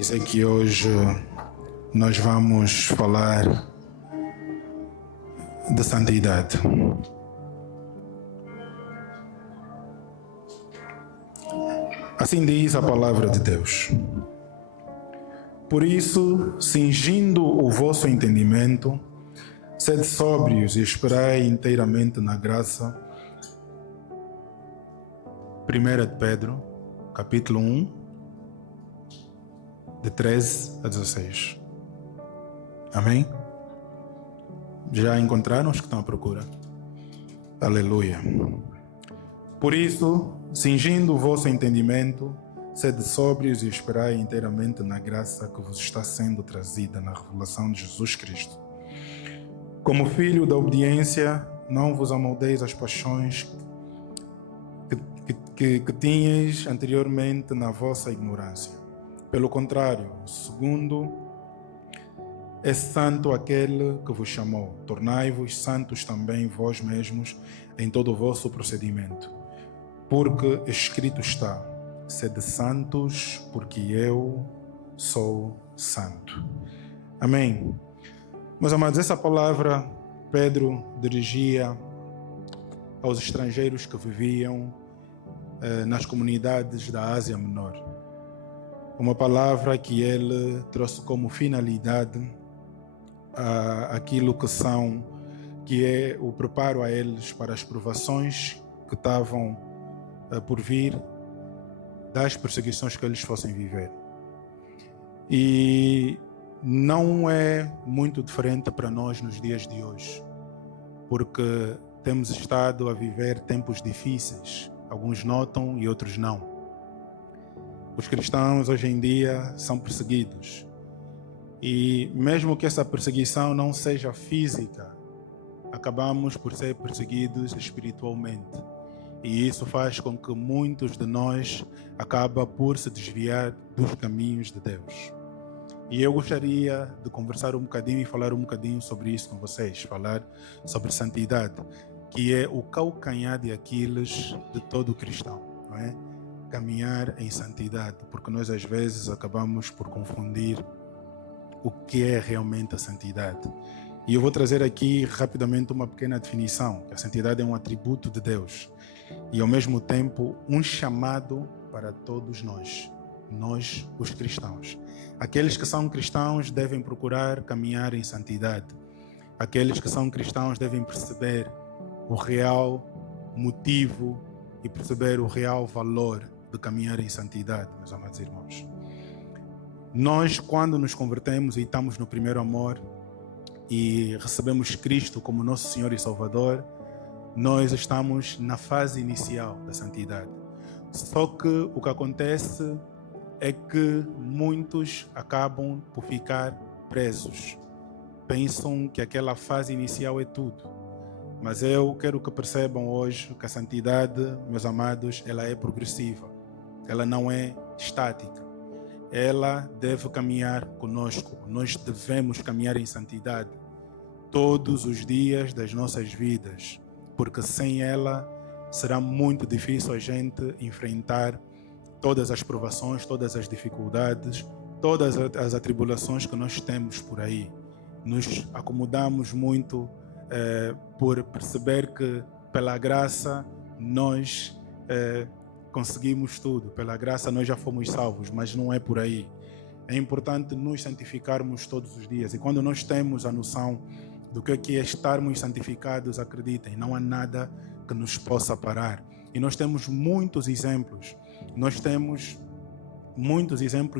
dizer que hoje nós vamos falar de santidade. Assim diz a palavra de Deus. Por isso, cingindo o vosso entendimento, sede sóbrios e esperai inteiramente na graça. 1 de Pedro, capítulo 1, de 13 a 16. Amém? Já encontraram os que estão à procura? Aleluia. Por isso, cingindo o vosso entendimento, sede sóbrios e esperai inteiramente na graça que vos está sendo trazida na revelação de Jesus Cristo. Como filho da obediência, não vos amoldeis às paixões que tinhais anteriormente na vossa ignorância. Pelo contrário, segundo é santo aquele que vos chamou, tornai-vos santos também vós mesmos em todo o vosso procedimento. Porque escrito está, sede santos, porque eu sou santo. Amém. Meus amados, essa palavra Pedro dirigia aos estrangeiros que viviam nas comunidades da Ásia Menor. Uma palavra que ele trouxe como finalidade aquilo que é o preparo a eles para as provações que estavam por vir, das perseguições que eles fossem viver. E não é muito diferente para nós nos dias de hoje, porque temos estado a viver tempos difíceis, alguns notam e outros não. Os cristãos hoje em dia são perseguidos. E mesmo que essa perseguição não seja física, acabamos por ser perseguidos espiritualmente. E isso faz com que muitos de nós acabem por se desviar dos caminhos de Deus. E eu gostaria de conversar um bocadinho e falar um bocadinho sobre isso com vocês. Falar sobre santidade, que é o calcanhar de Aquiles de todo cristão, não é? Caminhar em santidade, porque nós às vezes acabamos por confundir o que é realmente a santidade. E eu vou trazer aqui rapidamente uma pequena definição, que a santidade é um atributo de Deus e ao mesmo tempo um chamado para todos nós, os cristãos. Aqueles que são cristãos devem procurar caminhar em santidade. Aqueles que são cristãos devem perceber o real motivo e perceber o real valor de caminhar em santidade, meus amados irmãos. Nós, quando nos convertemos e estamos no primeiro amor e recebemos Cristo como nosso Senhor e Salvador, nós estamos na fase inicial da santidade. Só que o que acontece é que muitos acabam por ficar presos. Pensam que aquela fase inicial é tudo. Mas eu quero que percebam hoje que a santidade, meus amados, ela é progressiva. Ela não é estática. Ela deve caminhar conosco. Nós devemos caminhar em santidade todos os dias das nossas vidas, porque sem ela será muito difícil a gente enfrentar todas as provações, todas as dificuldades, todas as atribulações que nós temos por aí. Nos acomodamos muito por perceber que pela graça nós conseguimos tudo, pela graça nós já fomos salvos, mas não é por aí. É importante nos santificarmos todos os dias, e quando nós temos a noção do que é estarmos santificados, acreditem, não há nada que nos possa parar. E nós temos muitos exemplos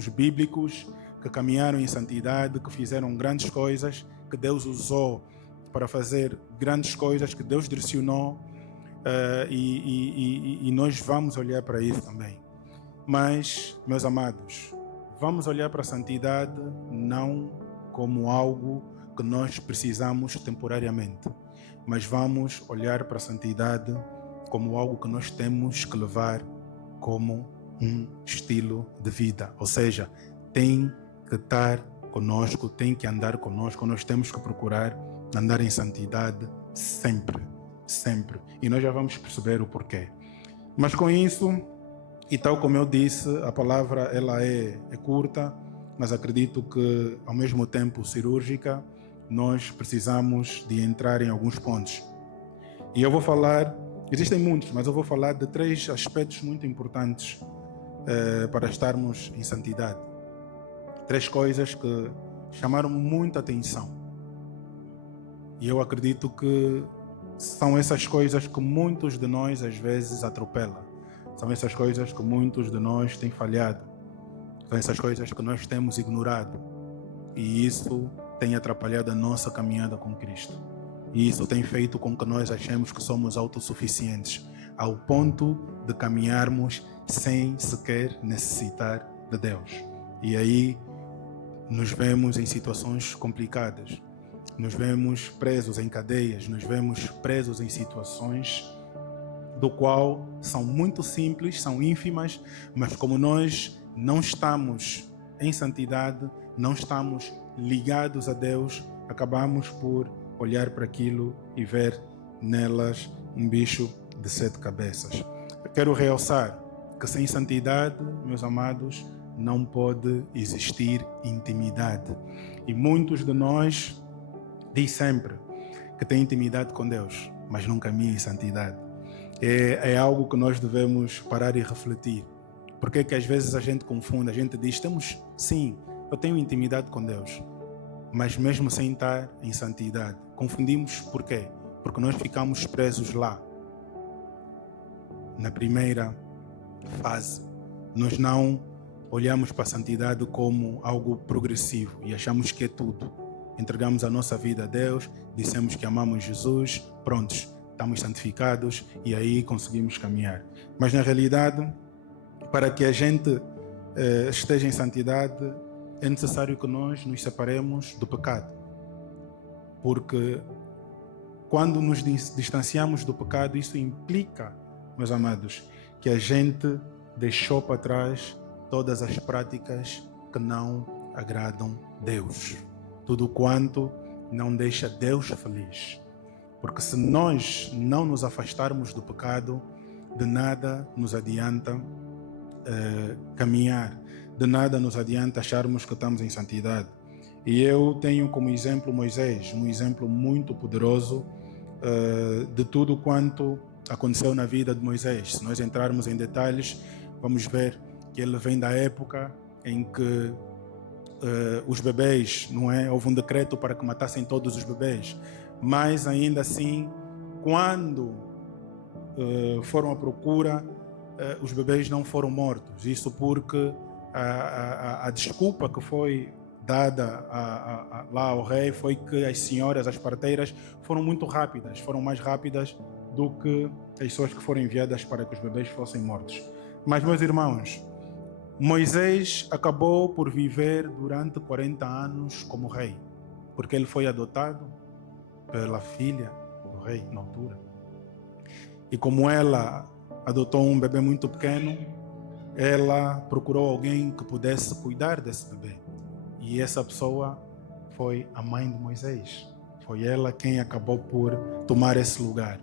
bíblicos que caminharam em santidade, que fizeram grandes coisas, que Deus usou para fazer grandes coisas, que Deus direcionou, e nós vamos olhar para isso também. Mas, meus amados, vamos olhar para a santidade não como algo que nós precisamos temporariamente, mas vamos olhar para a santidade como algo que nós temos que levar como um estilo de vida. Ou seja, tem que estar conosco, tem que andar conosco, nós temos que procurar andar em santidade sempre. E nós já vamos perceber o porquê. Mas com isso, e tal como eu disse, a palavra ela é curta, mas acredito que, ao mesmo tempo cirúrgica, nós precisamos de entrar em alguns pontos. E eu vou falar, existem muitos, mas eu vou falar de 3 aspectos muito importantes para estarmos em santidade. 3 coisas que chamaram muita atenção. E eu acredito que são essas coisas que muitos de nós às vezes atropelam. São essas coisas que muitos de nós têm falhado. São essas coisas que nós temos ignorado. E isso tem atrapalhado a nossa caminhada com Cristo. E isso tem feito com que nós achemos que somos autossuficientes, ao ponto de caminharmos sem sequer necessitar de Deus. E aí nos vemos em situações complicadas. Nos vemos presos em cadeias, nos vemos presos em situações do qual são muito simples, são ínfimas, mas como nós não estamos em santidade, não estamos ligados a Deus, acabamos por olhar para aquilo e ver nelas um bicho de 7 cabeças. Eu quero realçar que sem santidade, meus amados, não pode existir intimidade. E muitos de nós dizem sempre que têm intimidade com Deus, mas não caminham em santidade. É algo que nós devemos parar e refletir. Porque é que às vezes a gente confunde, a gente diz, sim, eu tenho intimidade com Deus, mas mesmo sem estar em santidade. Confundimos por quê? Porque nós ficamos presos lá, na primeira fase. Nós não olhamos para a santidade como algo progressivo e achamos que é tudo. Entregamos a nossa vida a Deus, dissemos que amamos Jesus, prontos, estamos santificados e aí conseguimos caminhar. Mas na realidade, para que a gente esteja em santidade, é necessário que nós nos separemos do pecado. Porque quando nos distanciamos do pecado, isso implica, meus amados, que a gente deixou para trás todas as práticas que não agradam Deus. Tudo quanto não deixa Deus feliz. Porque se nós não nos afastarmos do pecado, de nada nos adianta caminhar, de nada nos adianta acharmos que estamos em santidade. E eu tenho como exemplo Moisés, um exemplo muito poderoso de tudo quanto aconteceu na vida de Moisés. Se nós entrarmos em detalhes, vamos ver que ele vem da época em que os bebês, não é? Houve um decreto para que matassem todos os bebês, mas ainda assim, quando foram à procura, os bebês não foram mortos. Isso porque a desculpa que foi dada lá ao rei foi que as senhoras, as parteiras, foram muito rápidas, foram mais rápidas do que as pessoas que foram enviadas para que os bebês fossem mortos. Mas, meus irmãos, Moisés acabou por viver durante 40 anos como rei, porque ele foi adotado pela filha do rei na altura. E como ela adotou um bebê muito pequeno, ela procurou alguém que pudesse cuidar desse bebê. E essa pessoa foi a mãe de Moisés. Foi ela quem acabou por tomar esse lugar.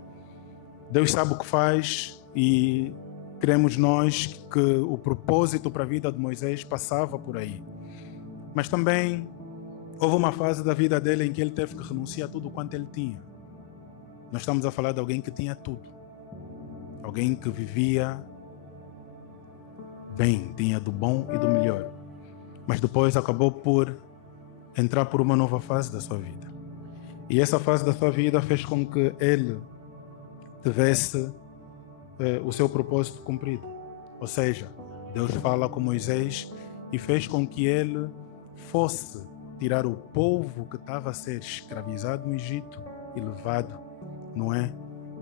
Deus sabe o que faz e cremos nós que o propósito para a vida de Moisés passava por aí. Mas também houve uma fase da vida dele em que ele teve que renunciar a tudo quanto ele tinha. Nós estamos a falar de alguém que tinha tudo. Alguém que vivia bem, tinha do bom e do melhor. Mas depois acabou por entrar por uma nova fase da sua vida. E essa fase da sua vida fez com que ele tivesse o seu propósito cumprido. Ou seja, Deus fala com Moisés e fez com que ele fosse tirar o povo que estava a ser escravizado no Egito e levado, não é,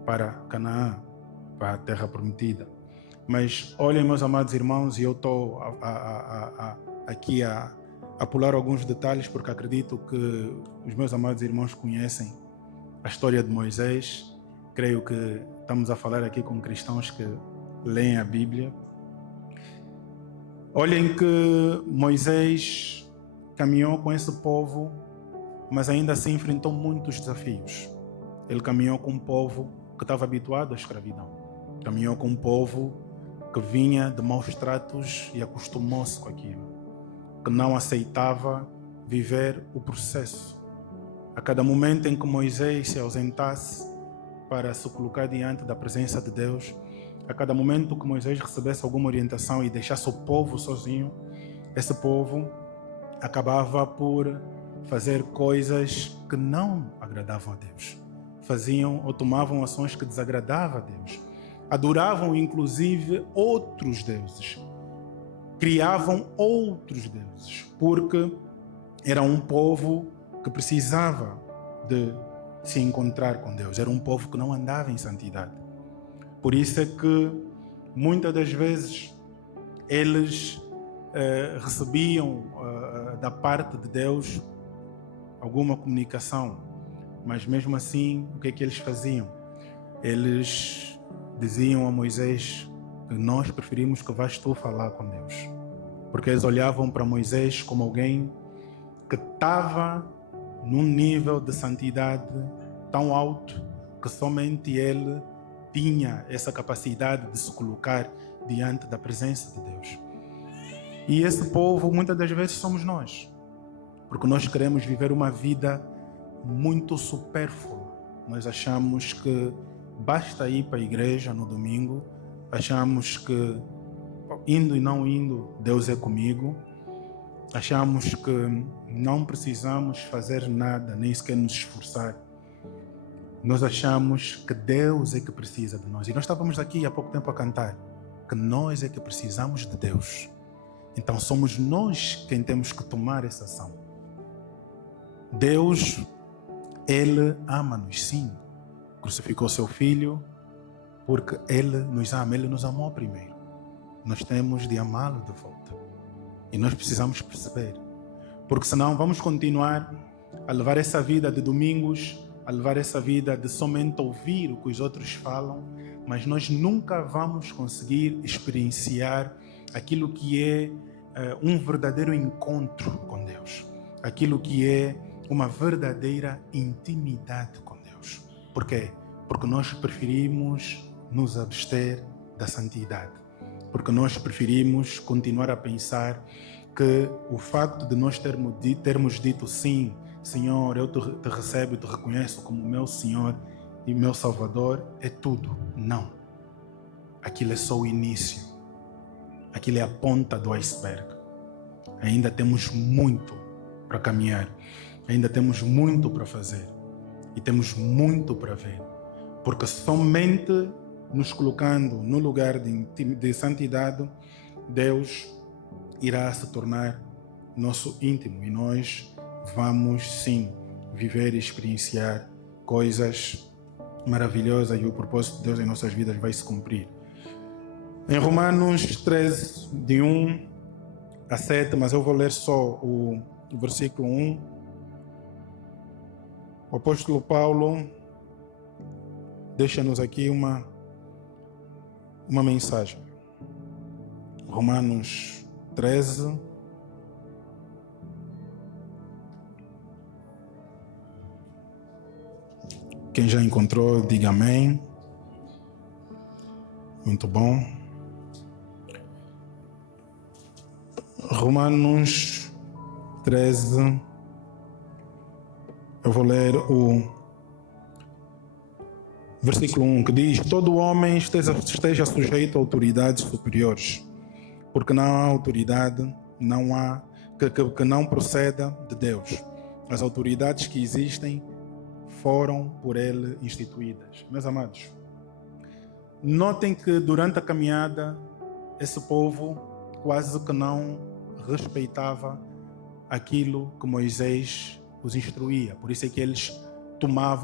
para Canaã, para a terra prometida. Mas olhem, meus amados irmãos, e eu estou aqui a pular alguns detalhes porque acredito que os meus amados irmãos conhecem a história de Moisés. Creio que estamos a falar aqui com cristãos que leem a Bíblia. Olhem que Moisés caminhou com esse povo, mas ainda assim enfrentou muitos desafios. Ele caminhou com um povo que estava habituado à escravidão. Caminhou com um povo que vinha de maus tratos e acostumou-se com aquilo. que não aceitava viver o processo. A cada momento em que Moisés se ausentasse para se colocar diante da presença de Deus, a cada momento que Moisés recebesse alguma orientação e deixasse o povo sozinho, esse povo acabava por fazer coisas que não agradavam a Deus. Faziam ou tomavam ações que desagradavam a Deus. Adoravam inclusive outros deuses. Criavam outros deuses, porque era um povo que precisava de se encontrar com Deus. Era um povo que não andava em santidade. Por isso é que muitas das vezes eles recebiam da parte de Deus alguma comunicação, mas mesmo assim, o que é que eles faziam? Eles diziam a Moisés que nós preferimos que vás tu falar com Deus, porque eles olhavam para Moisés como alguém que estava num nível de santidade tão alto que somente ele tinha essa capacidade de se colocar diante da presença de Deus. E esse povo muitas das vezes somos nós, porque nós queremos viver uma vida muito supérflua. Nós achamos que basta ir para a igreja no domingo, achamos que indo e não indo, Deus é comigo, achamos que não precisamos fazer nada, nem sequer nos esforçar. Nós achamos que Deus é que precisa de nós. E nós estávamos aqui há pouco tempo a cantar que nós é que precisamos de Deus. Então somos nós quem temos que tomar essa ação. Deus, Ele ama-nos, sim. Crucificou seu Filho porque Ele nos ama. Ele nos amou primeiro. Nós temos de amá-lo de volta. E nós precisamos perceber. Porque senão vamos continuar a levar essa vida de domingos, a levar essa vida de somente ouvir o que os outros falam, mas nós nunca vamos conseguir experienciar aquilo que é um verdadeiro encontro com Deus, aquilo que é uma verdadeira intimidade com Deus. Por quê? Porque nós preferimos nos abster da santidade, porque nós preferimos continuar a pensar que o facto de nós termos dito sim, Senhor, eu te recebo e te reconheço como meu Senhor e meu Salvador, é tudo. Não. Aquilo é só o início. Aquilo é a ponta do iceberg. Ainda temos muito para caminhar. Ainda temos muito para fazer. E temos muito para ver. Porque somente nos colocando no lugar de santidade, Deus irá se tornar nosso íntimo. E nós vamos sim viver e experienciar coisas maravilhosas, e o propósito de Deus em nossas vidas vai se cumprir. Em Romanos 13, de 1 a 7, mas eu vou ler só o versículo 1. O apóstolo Paulo deixa-nos aqui uma mensagem. Romanos 13, quem já encontrou, diga amém. Muito bom. Romanos 13. Eu vou ler o versículo 1, que diz: todo homem esteja sujeito a autoridades superiores, porque não há autoridade, que não proceda de Deus. As autoridades que existem foram por ele instituídas. Meus amados, notem que durante a caminhada esse povo quase que não respeitava aquilo que Moisés os instruía. Por isso é que eles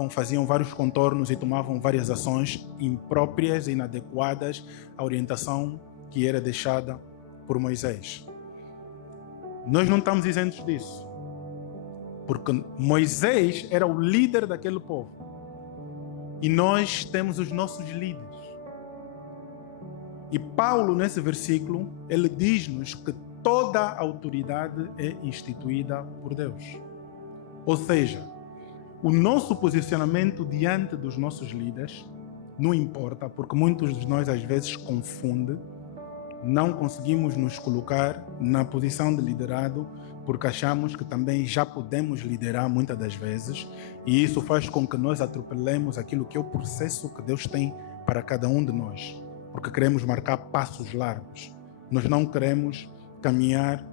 faziam vários contornos e tomavam várias ações impróprias e inadequadas à orientação que era deixada por Moisés. Nós não estamos isentos disso, porque Moisés era o líder daquele povo e nós temos os nossos líderes. E Paulo, nesse versículo, ele diz-nos que toda a autoridade é instituída por Deus. Ou seja, o nosso posicionamento diante dos nossos líderes não importa, porque muitos de nós às vezes confundem não conseguimos nos colocar na posição de liderado porque achamos que também já podemos liderar muitas das vezes, e isso faz com que nós atropelemos aquilo que é o processo que Deus tem para cada um de nós, porque queremos marcar passos largos. Nós não queremos caminhar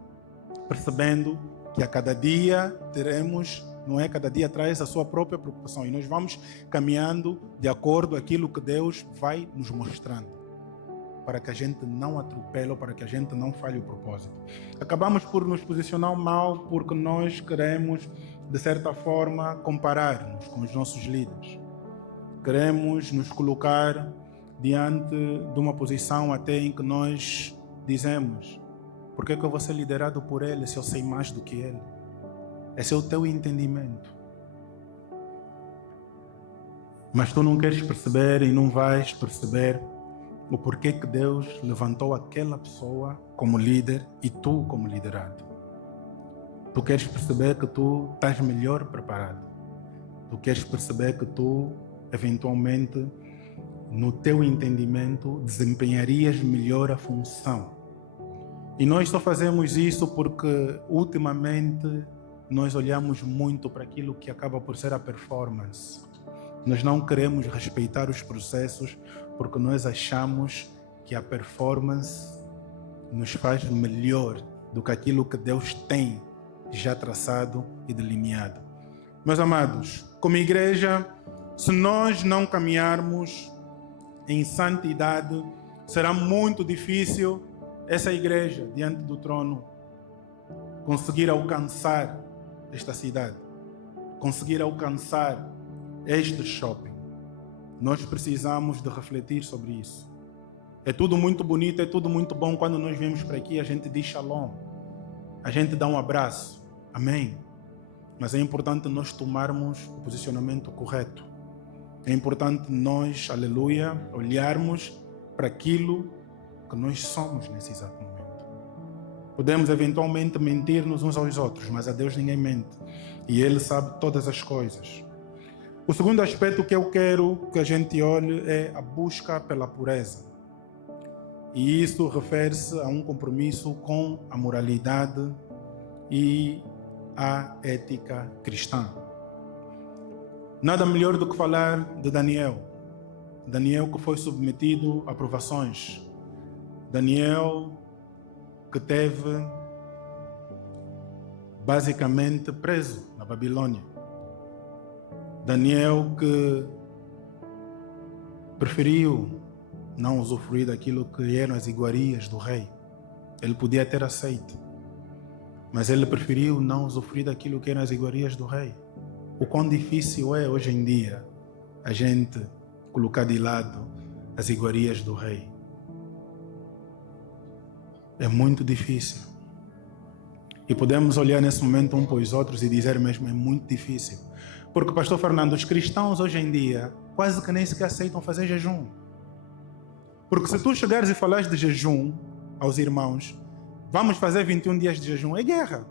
percebendo que a cada dia teremos, não é? Cada dia traz a sua própria preocupação, e nós vamos caminhando de acordo com aquilo que Deus vai nos mostrando, para que a gente não atropele, para que a gente não falhe o propósito. Acabamos por nos posicionar mal porque nós queremos, de certa forma, comparar-nos com os nossos líderes. Queremos nos colocar diante de uma posição até em que nós dizemos: por que eu vou ser liderado por ele se eu sei mais do que ele? Esse é o teu entendimento. Mas tu não queres perceber e não vais perceber o porquê que Deus levantou aquela pessoa como líder e tu como liderado. Tu queres perceber que tu estás melhor preparado. Tu queres perceber que tu, eventualmente, no teu entendimento, desempenharias melhor a função. E nós só fazemos isso porque, ultimamente, nós olhamos muito para aquilo que acaba por ser a performance. Nós não queremos respeitar os processos porque nós achamos que a performance nos faz melhor do que aquilo que Deus tem já traçado e delineado. Meus amados, como igreja, se nós não caminharmos em santidade, será muito difícil essa igreja, diante do trono, conseguir alcançar esta cidade, conseguir alcançar este shopping. Nós precisamos de refletir sobre isso. É tudo muito bonito, é tudo muito bom. Quando nós viemos para aqui, a gente diz shalom, a gente dá um abraço, amém. Mas é importante nós tomarmos o posicionamento correto. É importante nós, aleluia, olharmos para aquilo que nós somos nesse exato momento. Podemos eventualmente mentir-nos uns aos outros, mas a Deus ninguém mente. E Ele sabe todas as coisas. O segundo aspecto que eu quero que a gente olhe é a busca pela pureza. E isso refere-se a um compromisso com a moralidade e a ética cristã. Nada melhor do que falar de Daniel. Daniel que foi submetido a provações. Daniel que teve basicamente preso na Babilônia. Daniel que preferiu não usufruir daquilo que eram as iguarias do rei. Ele podia ter aceito, mas ele preferiu não usufruir daquilo que eram as iguarias do rei. O quão difícil é hoje em dia a gente colocar de lado as iguarias do rei. É muito difícil. E podemos olhar nesse momento um para os outros e dizer mesmo, é muito difícil. Porque, pastor Fernando, os cristãos hoje em dia quase que nem sequer aceitam fazer jejum. Porque se tu chegares e falares de jejum aos irmãos, vamos fazer 21 dias de jejum, é guerra.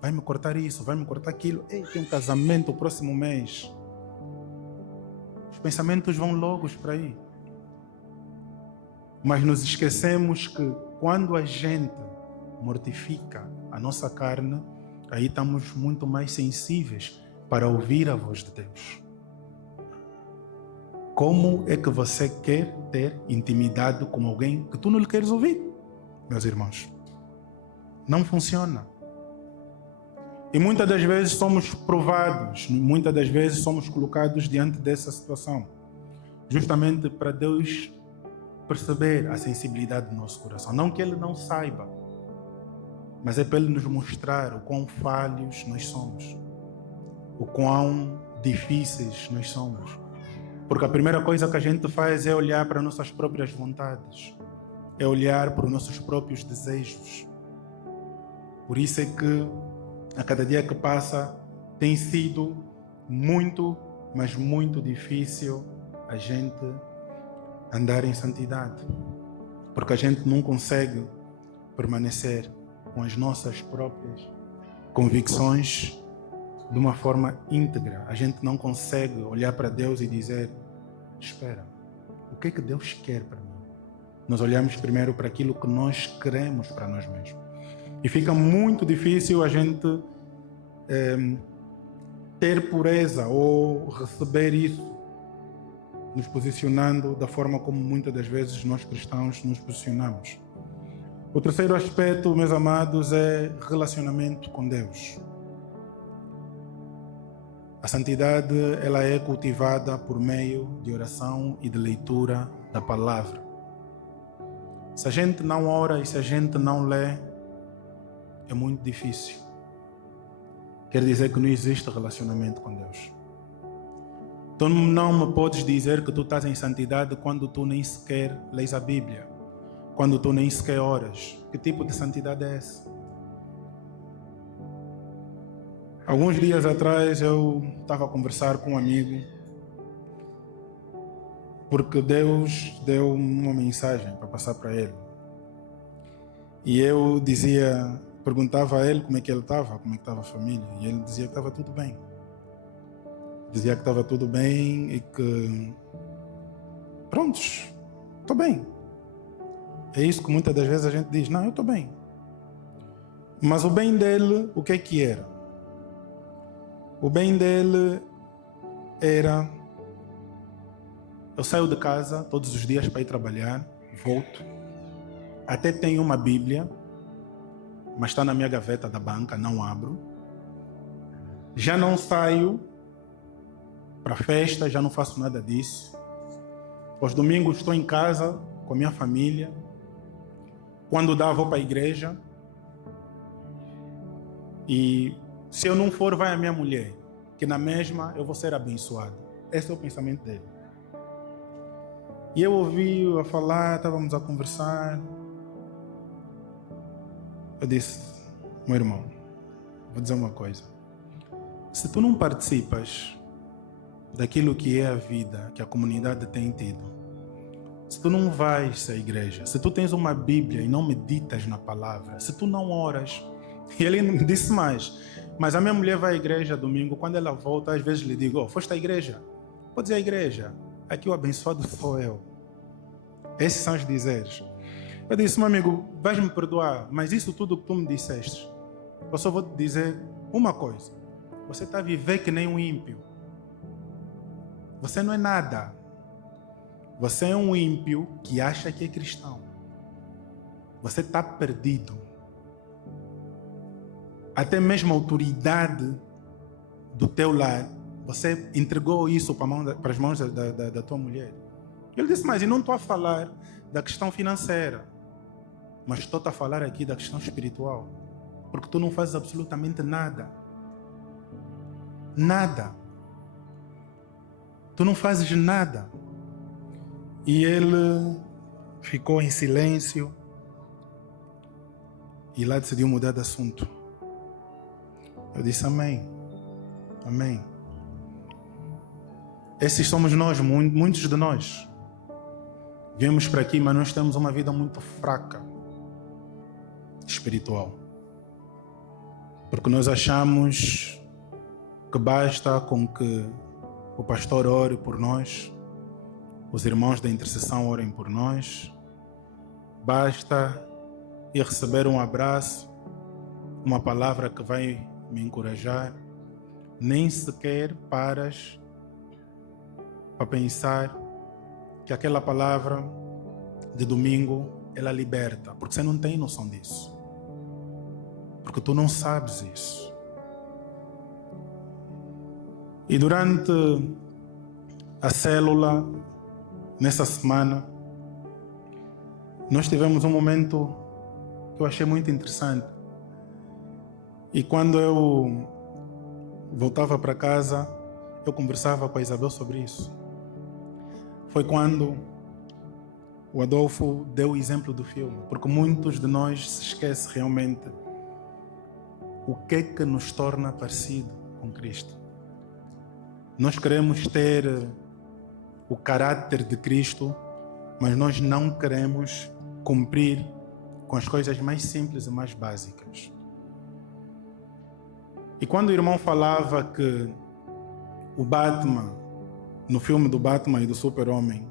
Vai me cortar isso, vai me cortar aquilo. Ei, tem um casamento o próximo mês. Os pensamentos vão logo para aí. Mas nos esquecemos que quando a gente mortifica a nossa carne, aí estamos muito mais sensíveis para ouvir a voz de Deus. Como é que você quer ter intimidade com alguém que tu não lhe queres ouvir, meus irmãos? Não funciona. E muitas das vezes somos provados, muitas das vezes somos colocados diante dessa situação, justamente para Deus perceber a sensibilidade do nosso coração. Não que Ele não saiba, mas é para Ele nos mostrar o quão falhos nós somos, o quão difíceis nós somos. Porque a primeira coisa que a gente faz é olhar para nossas próprias vontades, é olhar para os nossos próprios desejos. Por isso é que a cada dia que passa tem sido muito, mas muito difícil a gente andar em santidade, porque a gente não consegue permanecer com as nossas próprias convicções de uma forma íntegra. A gente não consegue olhar para Deus e dizer, espera, o que é que Deus quer para mim? Nós olhamos primeiro para aquilo que nós queremos para nós mesmos. E fica muito difícil a gente ter pureza ou receber isso, nos posicionando da forma como muitas das vezes nós cristãos nos posicionamos. O terceiro aspecto, meus amados, é relacionamento com Deus. A santidade, ela é cultivada por meio de oração e de leitura da palavra. Se a gente não ora e se a gente não lê, é muito difícil. Quer dizer que não existe relacionamento com Deus. Tu não me podes dizer que tu estás em santidade quando tu nem sequer lês a Bíblia, quando tu nem sequer oras. Que tipo de santidade é essa? Alguns dias atrás eu estava a conversar com um amigo, porque Deus deu uma mensagem para passar para ele. E eu perguntava a ele como é que ele estava, como é que estava a família. E ele dizia que estava tudo bem. Dizia que estava tudo bem e que, prontos, estou bem. É isso que muitas das vezes a gente diz, não, eu estou bem. Mas o bem dele, o que é que era? O bem dele era, eu saio de casa todos os dias para ir trabalhar, volto, até tenho uma Bíblia, mas está na minha gaveta da banca, não abro. Já não saio para festa, já não faço nada disso. Aos domingos estou em casa com a minha família. Quando dá, vou para a igreja. E se eu não for, vai a minha mulher, que na mesma eu vou ser abençoado. Esse é o pensamento dele. E eu ouvi-o a falar, estávamos a conversar. Eu disse, meu irmão, vou dizer uma coisa. Se tu não participas daquilo que é a vida que a comunidade tem tido, se tu não vais à igreja, se tu tens uma Bíblia e não meditas na palavra, se tu não oras, e ele me disse mais, mas a minha mulher vai à igreja domingo, quando ela volta, às vezes lhe digo, foste à igreja? Pode ir à igreja, aqui o abençoado sou eu. Esses são os dizeres. Eu disse, meu amigo, vais me perdoar, mas isso tudo que tu me disseste, eu só vou te dizer uma coisa, você está a viver que nem um ímpio. Você não é nada. Você é um ímpio que acha que é cristão. Você está perdido. Até mesmo a autoridade do teu lar, você entregou isso para as mãos da tua mulher. Ele disse, mas eu não estou a falar da questão financeira, mas estou a falar aqui da questão espiritual. Porque tu não fazes absolutamente nada. Nada. Tu não fazes nada. E ele ficou em silêncio e lá decidiu mudar de assunto. Eu disse amém, amém. Esses somos nós, muitos de nós. Viemos para aqui, mas nós temos uma vida muito fraca, espiritual. Porque nós achamos que basta com que o pastor ore por nós, os irmãos da intercessão orem por nós, basta ir receber um abraço, uma palavra que vai me encorajar, nem sequer paras para pensar que aquela palavra de domingo, ela liberta, porque você não tem noção disso, porque tu não sabes isso. E durante a célula, nessa semana, nós tivemos um momento que eu achei muito interessante. E quando eu voltava para casa, eu conversava com a Isabel sobre isso. Foi quando o Adolfo deu o exemplo do filme, porque muitos de nós se esquecem realmente o que é que nos torna parecido com Cristo. Nós queremos ter o caráter de Cristo, mas nós não queremos cumprir com as coisas mais simples e mais básicas. E quando o irmão falava que o Batman, no filme do Batman e do Super-Homem,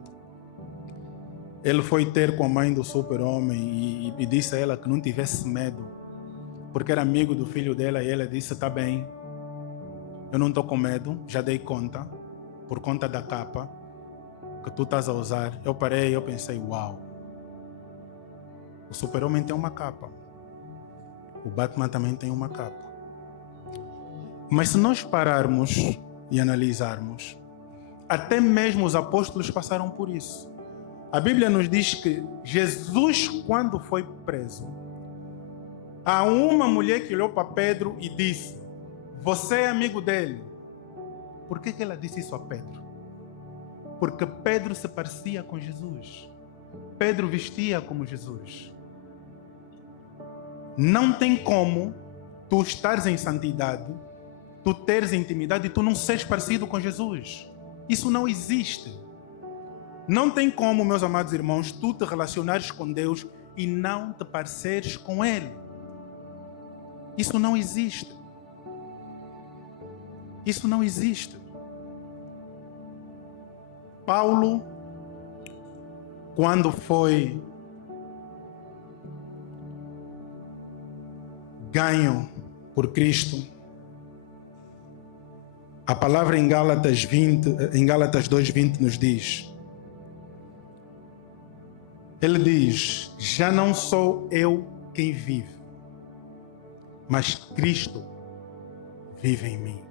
Ele foi ter com a mãe do super-homem e disse a ela que não tivesse medo, porque era amigo do filho dela, e ela disse: tá bem, eu não estou com medo, já dei conta, por conta da capa que tu estás a usar. Eu parei e eu pensei: uau, o super-homem tem uma capa, o Batman também tem uma capa. Mas se nós pararmos e analisarmos, até mesmo os apóstolos passaram por isso. A Bíblia nos diz que Jesus, quando foi preso, há uma mulher que olhou para Pedro e disse: você é amigo dele. Por que ela disse isso a Pedro? Porque Pedro se parecia com Jesus. Pedro vestia como Jesus. Não tem como tu estares em santidade, tu teres intimidade e tu não seres parecido com Jesus. Isso não existe. Não tem como, meus amados irmãos, tu te relacionares com Deus e não te pareceres com Ele. Isso não existe. Isso não existe. Paulo, quando foi ganho por Cristo, a palavra em Gálatas 2:20 nos diz, ele diz: já não sou eu quem vive, mas Cristo vive em mim.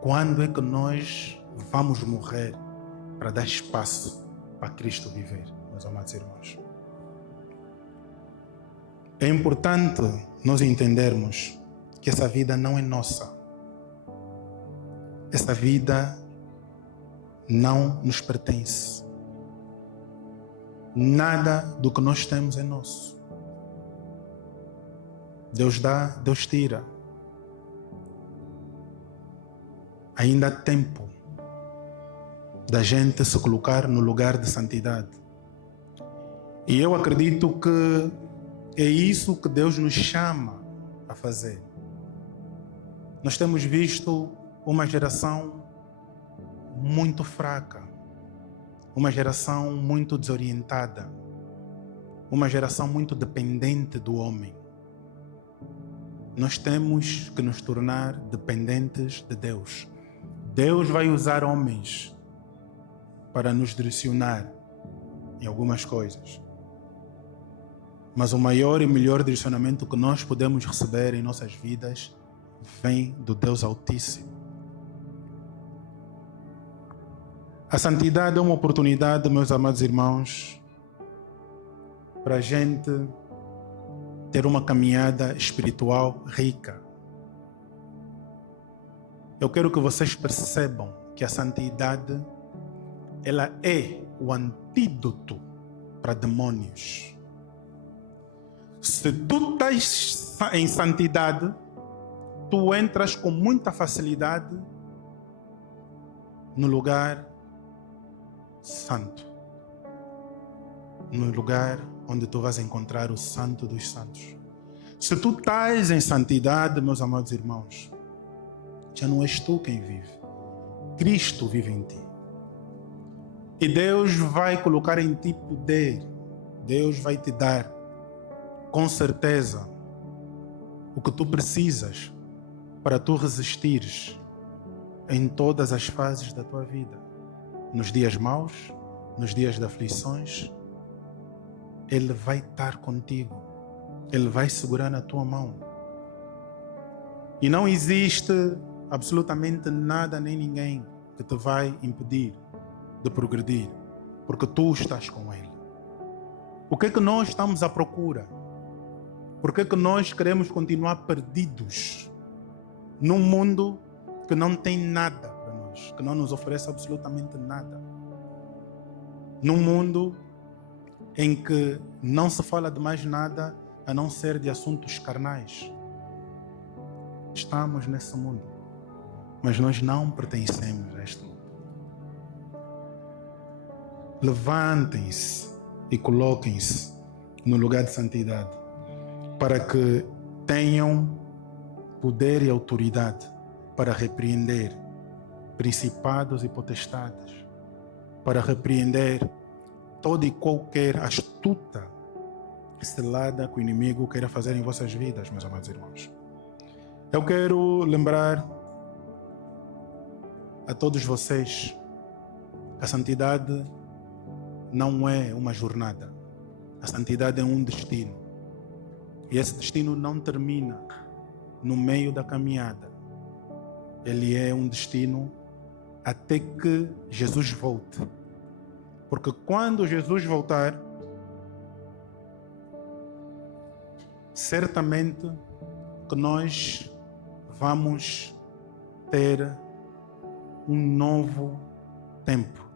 Quando é que nós vamos morrer para dar espaço para Cristo viver, meus amados irmãos? É importante nós entendermos que essa vida não é nossa. Essa vida não nos pertence. Nada do que nós temos é nosso. Deus dá, Deus tira. Ainda há tempo da gente se colocar no lugar de santidade. E eu acredito que é isso que Deus nos chama a fazer. Nós temos visto uma geração muito fraca, uma geração muito desorientada, uma geração muito dependente do homem. Nós temos que nos tornar dependentes de Deus. Deus vai usar homens para nos direcionar em algumas coisas. Mas o maior e melhor direcionamento que nós podemos receber em nossas vidas vem do Deus Altíssimo. A santidade é uma oportunidade, meus amados irmãos, para a gente ter uma caminhada espiritual rica. Eu quero que vocês percebam que a santidade, ela é o antídoto para demônios. Se tu estás em santidade, tu entras com muita facilidade no lugar santo, no lugar onde tu vais encontrar o Santo dos Santos. Se tu estás em santidade, meus amados irmãos, já não és tu quem vive. Cristo vive em ti. E Deus vai colocar em ti poder. Deus vai te dar, com certeza, o que tu precisas para tu resistires em todas as fases da tua vida. Nos dias maus, nos dias de aflições, Ele vai estar contigo. Ele vai segurar na tua mão. E não existe absolutamente nada nem ninguém que te vai impedir de progredir, porque tu estás com Ele. O que é que nós estamos à procura? Por que é que nós queremos continuar perdidos num mundo que não tem nada para nós, que não nos oferece absolutamente nada? Num mundo em que não se fala de mais nada a não ser de assuntos carnais. Estamos nesse mundo, mas nós não pertencemos a este mundo. Levantem-se e coloquem-se no lugar de santidade, para que tenham poder e autoridade para repreender principados e potestades, para repreender toda e qualquer astuta cilada que o inimigo queira fazer em vossas vidas, meus amados irmãos. Eu quero lembrar a todos vocês que a santidade não é uma jornada. A santidade é um destino. E esse destino não termina no meio da caminhada. Ele é um destino até que Jesus volte. Porque quando Jesus voltar, certamente que nós vamos ter um novo tempo.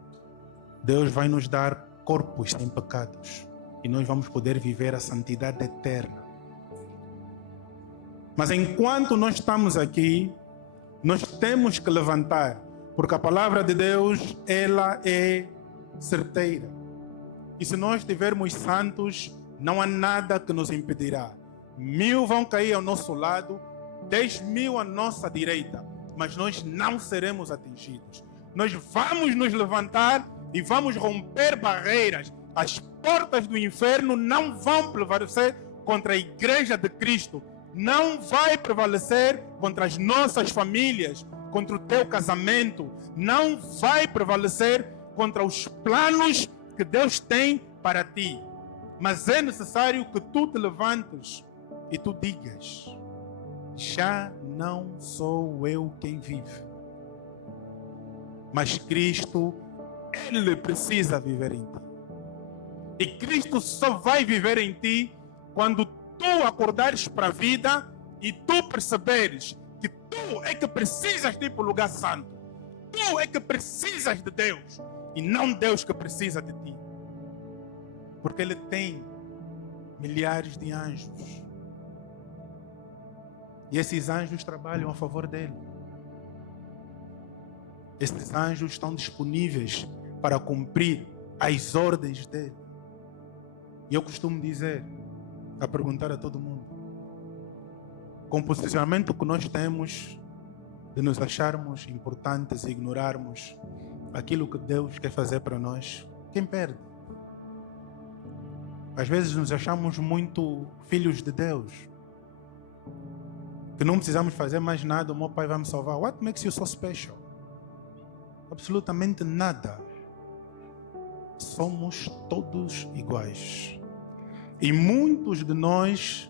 Deus vai nos dar corpos sem pecados e nós vamos poder viver a santidade eterna. Mas enquanto nós estamos aqui, nós temos que levantar, porque a palavra de Deus, ela é certeira. E se nós estivermos santos, não há nada que nos impedirá. 1000 vão cair ao nosso lado, 10.000 à nossa direita, mas nós não seremos atingidos. Nós vamos nos levantar e vamos romper barreiras. As portas do inferno não vão prevalecer contra a igreja de Cristo. Não vai prevalecer contra as nossas famílias, contra o teu casamento. Não vai prevalecer contra os planos que Deus tem para ti. Mas é necessário que tu te levantes e tu digas: já não sou eu quem vive, mas Cristo, Ele precisa viver em ti. E Cristo só vai viver em ti quando tu acordares para a vida e tu perceberes que tu é que precisas de ir para o lugar santo. Tu é que precisas de Deus e não Deus que precisa de ti. Porque Ele tem milhares de anjos. E esses anjos trabalham a favor dele. Esses anjos estão disponíveis para cumprir as ordens dele. E eu costumo dizer, a perguntar a todo mundo, com o posicionamento que nós temos de nos acharmos importantes e ignorarmos aquilo que Deus quer fazer para nós, quem perde? Às vezes nos achamos muito filhos de Deus, que não precisamos fazer mais nada, o meu pai vai me salvar. What makes you so special? Absolutamente nada. Somos todos iguais. E muitos de nós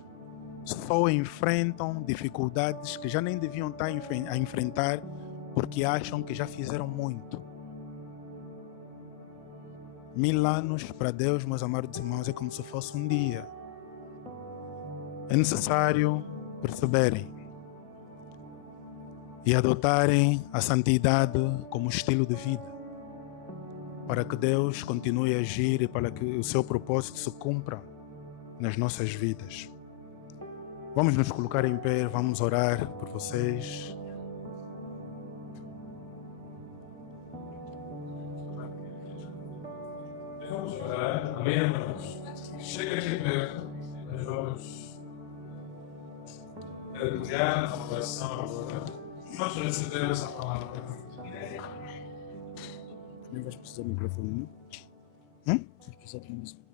só enfrentam dificuldades que já nem deviam estar a enfrentar porque acham que já fizeram muito. 1000 anos para Deus, meus amados irmãos, é como se fosse um dia. É necessário perceberem e adotarem a santidade como estilo de vida, para que Deus continue a agir e para que o seu propósito se cumpra nas nossas vidas. Vamos nos colocar em pé, vamos orar por vocês. Vamos orar. Amém, amados? Chega aqui perto. Nós vamos mergulhar na oração agora. Vamos receber essa palavra. Também vais precisar do microfone, não? Vais precisar do microfone.